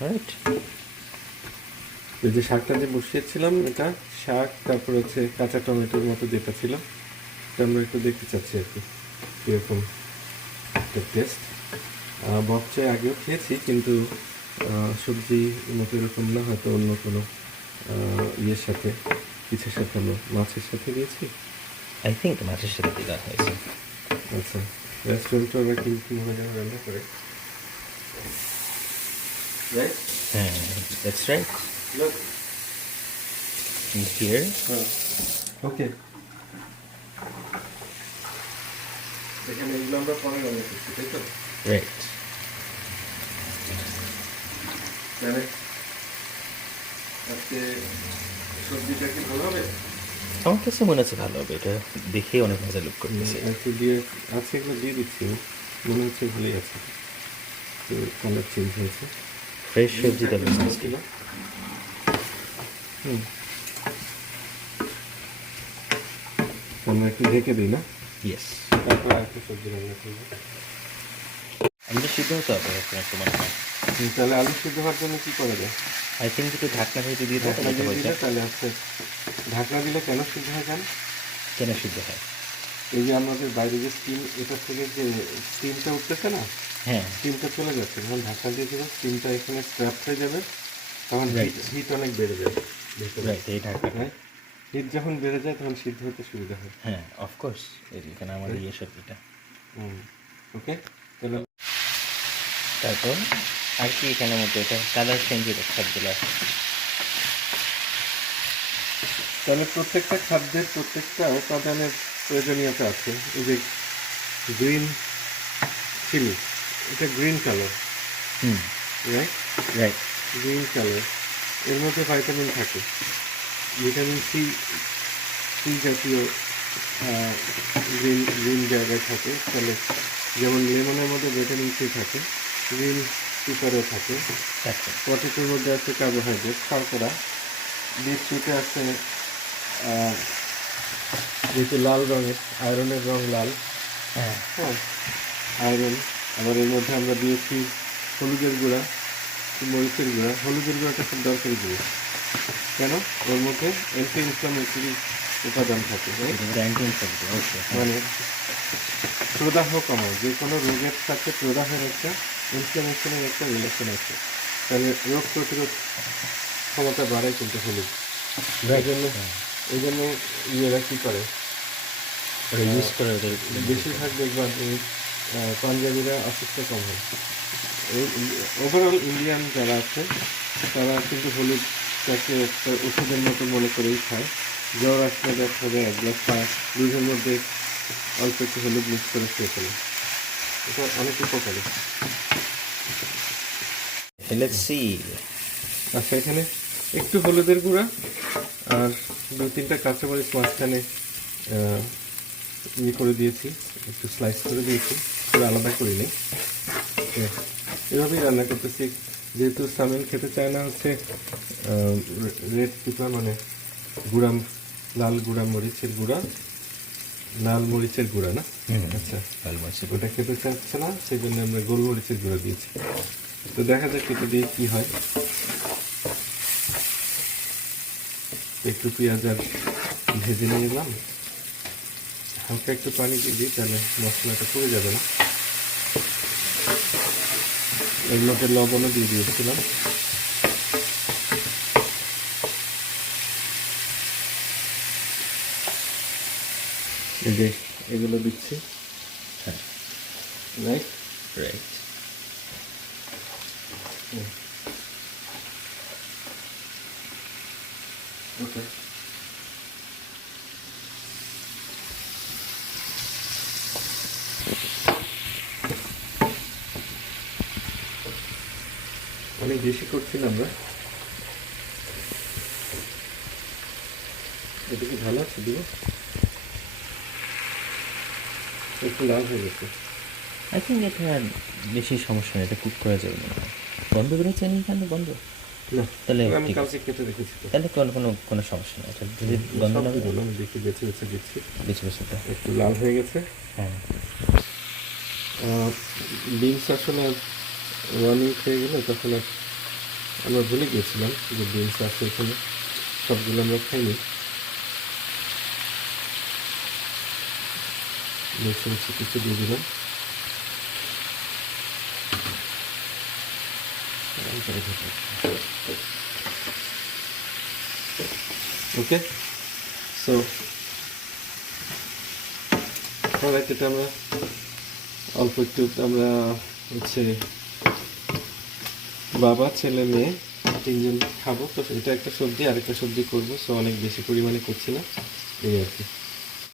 Right. ওই যে শাকটা যে বসিয়েছিলাম, এটা শাক, তারপর হচ্ছে কাঁচা টমেটোর মতো যেটা ছিল, এটা আমরা একটু দেখতে চাচ্ছি আর কি কীরকম একটা টেস্ট। বকচে আগেও খেয়েছি, কিন্তু সবজি মতো এরকম না, হয়তো অন্য কোনো ইয়ের সাথে, কিছুর সাথে, আমরা মাছের সাথে দিয়েছি। আই থিঙ্ক মাছের সাথে দেওয়া হয়েছে। আচ্ছা, রেস্টুরেন্টে ওরা কীভাবে যেন রান্না করে, রাইট? হ্যাঁ, দ্যাটস রাইট। Look. হিয়ার। ওকে, এখানে এগুলো আমরা পরে রান্না করছি, তাই তো? রাইট। তাহলে আজকে সবজিটা কি ভালো হবে? আমার কাছে মনে হচ্ছে ভালো হবে, এটা দেখে অনেক মজা লুক করতেছে। একটু দিয়ে আছে, এগুলো দিয়ে দিচ্ছি, মনে হচ্ছে ভালোই আছে, তো কালার চেঞ্জ হয়েছে। ফ্রেশ সবজিটা বেশ টেস্টি। ছিল। আমরা একটু ঢেকে দিই না, ইয়েস। তারপর একটু সবজি রান্না করবো। আমাদের সিদ্ধ হতে হবে এখন একটু মনে হয়। তাহলে আলু সিদ্ধ হওয়ার জন্য কি করা যায়? আই থিঙ্ক একটু ঢাকনা হয়ে দিয়ে দাও, ঢাকনা তাহলে দিয়ে হয়ে দিলে যায়। তাহলে হচ্ছে, ঢাকনা দিলে কেন সিদ্ধ হয়ে যান? কেন সিদ্ধ হয়? এই যে আমাদের বাইরে যে স্টিম, এটা থেকে যে স্টিমটা উঠতেছে না, হ্যাঁ, স্টিমটা চলে যাচ্ছে, যখন ঢাকনা দিয়ে দেবো স্টিমটা এখানে ট্র্যাপ হয়ে যাবে, তখন রাইট হিট অনেক বেড়ে যাবে ভেতরে, রাইট, এই ঢাকনাটা। রাইট? হিট যখন বেড়ে যায় তখন সিদ্ধ হতে সুবিধা হয়। হ্যাঁ, অফকোর্স। এখানে আমাদের ইয়ে সবজিটা। ওকে, তাহলে তারপর আর কি এখানের মধ্যে এটা কালার চেঞ্জ হয়ে সবগুলো। তাহলে প্রত্যেকটা খাদ্যের প্রত্যেকটা উপাদানের প্রয়োজনীয়তা আছে। এই যে গ্রিন চিলি, এটা গ্রিন কালার, হুম, রাইট? রাইট। গ্রিন কালার, এর মধ্যে ভাইটামিন থাকে, ভিটামিন সি, সি জাতীয় গ্রিন গ্রিন জায়গায় থাকে। তাহলে যেমন লেমনের মধ্যে ভিটামিন সি থাকে, গ্রিন পেপারেও থাকে, আচ্ছা। পটেটোর মধ্যে আছে কার্বোহাইড্রেট, শর্করা, বিটরুটে আছে যেহেতু লাল রঙের, আয়রনের রং লাল, হ্যাঁ, হ্যাঁ, আয়রন। আবার এর মধ্যে আমরা দিয়েছি হলুদের গুঁড়া, মরিচের গুঁড়া। হলুদের গুঁড়াটা খুব দরকারি জিনিস, কেন? ওর মধ্যে অ্যান্টি ইনফ্লামেটরি উপাদান থাকে, right? ব্র্যান্ডিং সবজি অবশ্যই। মানে প্রদাহ কমায়, যে কোনো রোগের সাথে প্রদাহের একটা, ইনফ্লামেশনের একটা রিলেশন আছে। তাহলে রোগ প্রতিরোধ ক্ষমতা বাড়ায় কিন্তু হলুদ। এই জন্য, এই জন্য ইয়েরা কী করে, ওরা ইউজ করে ওদের। বেশিরভাগ দেখবেন এই পাঞ্জাবিরা অসুস্থ কম হয়। এই ওভারঅল ইন্ডিয়ান যারা আছে তারা কিন্তু হলুদটাকে একটা ওষুধের মতো মনে করেই খায়। জ্বর আসলে দেখা হবে এক গ্লাস দুধের মধ্যে অল্প একটু হলুদ মিক্স করে খেয়ে ফেলে, এটা অনেক উপকারী। Let's see. আচ্ছা, এখানে একটু হলুদের গুঁড়া আর 2-3টা কাঁচামরিচ মাঝখানে ইয়ে করে দিয়েছি, একটু স্লাইস করে দিয়েছি, পুরো আলাদা করিনি। এভাবেই রান্না করতেছি, যেহেতু সামিন খেতে চায় না হচ্ছে রেড পেপার, মানে গুঁড়া, লাল গুঁড়া মরিচের গুঁড়া, লাল মরিচের গুঁড়া না, আচ্ছা, ওটা খেতে চাচ্ছে না, সেই জন্য আমরা গোলমরিচের গুঁড়া দিয়েছি। তো দেখা যাক এটা দিয়ে কী হয়। একটু পেঁয়াজ আর ভেজে নিয়ে এলাম, হালকা একটু পানি দিয়ে দিই, তাহলে মশলাটা পুড়ে যাবে না। এর মধ্যে লবণও দিয়ে দিয়েছিলাম। এই যে এগুলো দিচ্ছি, হ্যাঁ, রাইট? রাইট। ওকে, অনেক বেশি করছি না আমরা, এটা কি ভালো আছে দিব? একটু লাল হয়ে গেছে। আই থিঙ্ক এটা বেশি সমস্যা নেই, এটা কুক করা যাবে মনে হয়। বন্ধ করে চেনি কেন বন্ধ? না, তাহলে আমি ঠিক কালকে আছে, কেটে রেখেছি তো। তাহলে কোনো কোনো কোনো সমস্যা নেই, এটা যদি গন্ধ সব না দিব বেরোয়। না, আমি দেখি বেছে বেছে দিচ্ছি। বেছে বেছে তো। একটু লাল হয়ে গেছে। হ্যাঁ, বিনস আসলে রানিং হয়ে গেলে তখন আর আমরা ভুলে গিয়েছিলাম যে বিনস আছে এখানে, সবগুলো আমরা খাইনি। মিক্সি কিছু দিয়ে দিলাম। ওকে, সো এটা আমরা অল্প একটু আমরা হচ্ছে বাবা ছেলে মেয়ে 3 জন খাবো, তো এটা একটা সবজি, আরেকটা সবজি করবো, সো অনেক বেশি পরিমাণে করছি না, এই আর কি।